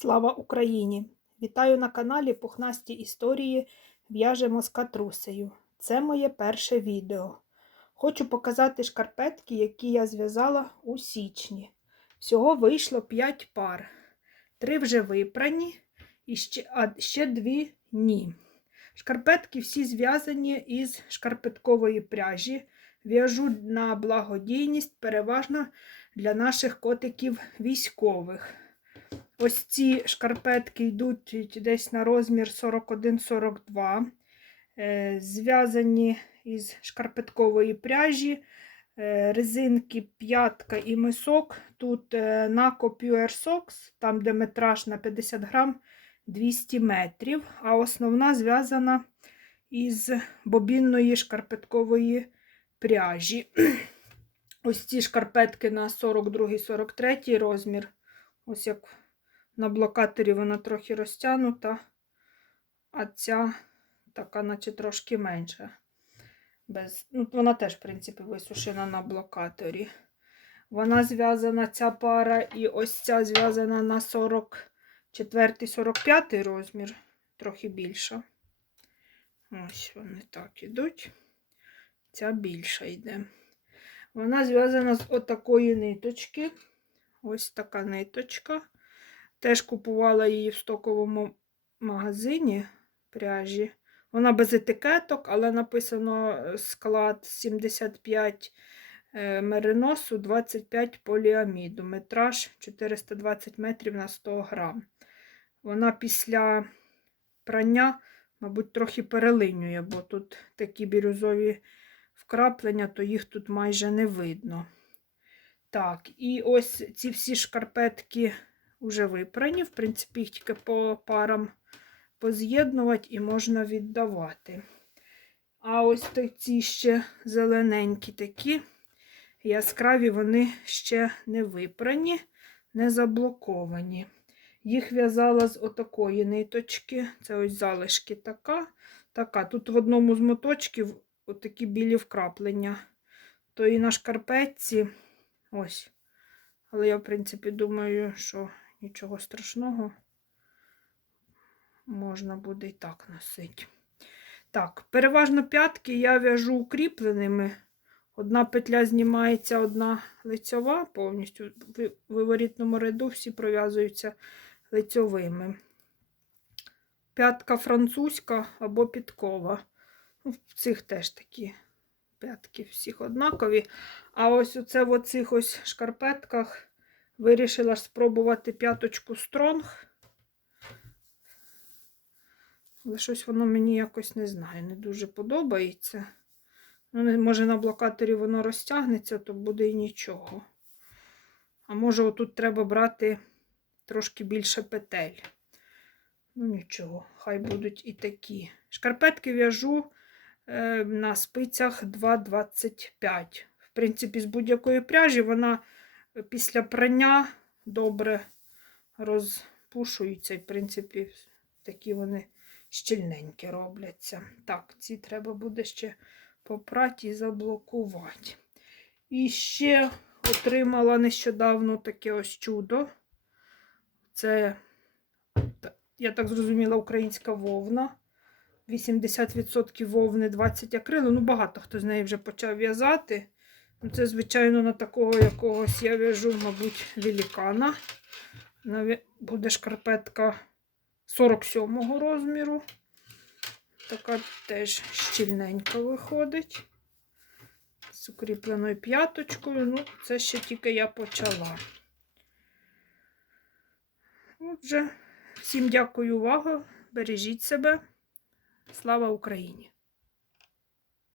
Слава Україні! Вітаю на каналі Пухнасті історії В'яжемо з катрусею. Це моє перше відео. Хочу показати шкарпетки, які я зв'язала у січні. Всього вийшло 5 пар. Три вже випрані, і ще, а ще дві ні. Шкарпетки всі зв'язані із шкарпеткової пряжі. В'яжу на благодійність, переважно для наших котиків військових. Ось ці шкарпетки йдуть десь на розмір 41-42, е, зв'язані із шкарпеткової пряжі, е, резинки п'ятка і мисок. Тут е, Naco Pure Socks, там де метраж на 50 грам 200 метрів, а основна зв'язана із бобінної шкарпеткової пряжі. Ось ці шкарпетки на 42-43 розмір. Ось як на блокаторі вона трохи розтягнута, а ця така, наче трошки менша. Без... Ну, Вона теж, в принципі, висушена на блокаторі. Вона зв'язана, ця пара, і ось ця зв'язана на 44-45 розмір, трохи більша. Ось вони так ідуть. Ця більша йде. Вона зв'язана з отакої ниточки. Ось така ниточка. Теж купувала її в стоковому магазині пряжі. Вона без етикеток, але написано е, склад 75 е, мериносу, 25 поліаміду, метраж 420 метрів на 100 грам. Вона після прання, мабуть, трохи перелинює, бо тут такі бірюзові вкраплення, то їх тут майже не видно. Так, і ось ці всі шкарпетки вже випрані. В принципі, їх тільки по парам поз'єднувати і можна віддавати. А ось ці ще зелененькі такі, яскраві, вони ще не випрані, не заблоковані. Їх в'язала з отакої ниточки. Це ось залишки така. така. Тут в одному з моточків отакі білі вкраплення. То і на шкарпетці ось. Але я, в принципі, думаю, що нічого страшного можна буде і так носити. Так, переважно п'ятки я в'яжу укріпленими. Одна петля знімається, одна лицьова, повністю в виворітному ряду всі пров'язуються лицьовими. П'ятка французька або підкова. Ну, В цих теж такі п'ятки всіх однакові. А ось оце в оцих ось шкарпетках Вирішила спробувати п'яточку стронг. Але щось воно мені якось не знаю, не дуже подобається. Ну, Може, на блокаторі воно розтягнеться, то буде і нічого. А може, отут треба брати трошки більше петель. Ну, нічого, хай будуть і такі. Шкарпетки в'яжу е, на спицях 2,25. В принципі, з будь-якої пряжі вона після прання добре розпушуються. І, в принципі, такі вони щільненькі робляться. Так, ці треба буде ще попрати і заблокувати. І ще отримала нещодавно таке ось чудо. Це, я так зрозуміла, українська вовна. 80% вовни, 20 акрилу. Ну, багато хто з неї вже почав в'язати. Це, звичайно, на такого якогось я в'яжу, мабуть, великана. Буде шкарпетка 47-го розміру. Така теж щільненька виходить. З укріпленою п'яточкою. Ну, це ще тільки я почала. Отже, всім дякую увагу. Бережіть себе. Слава Україні!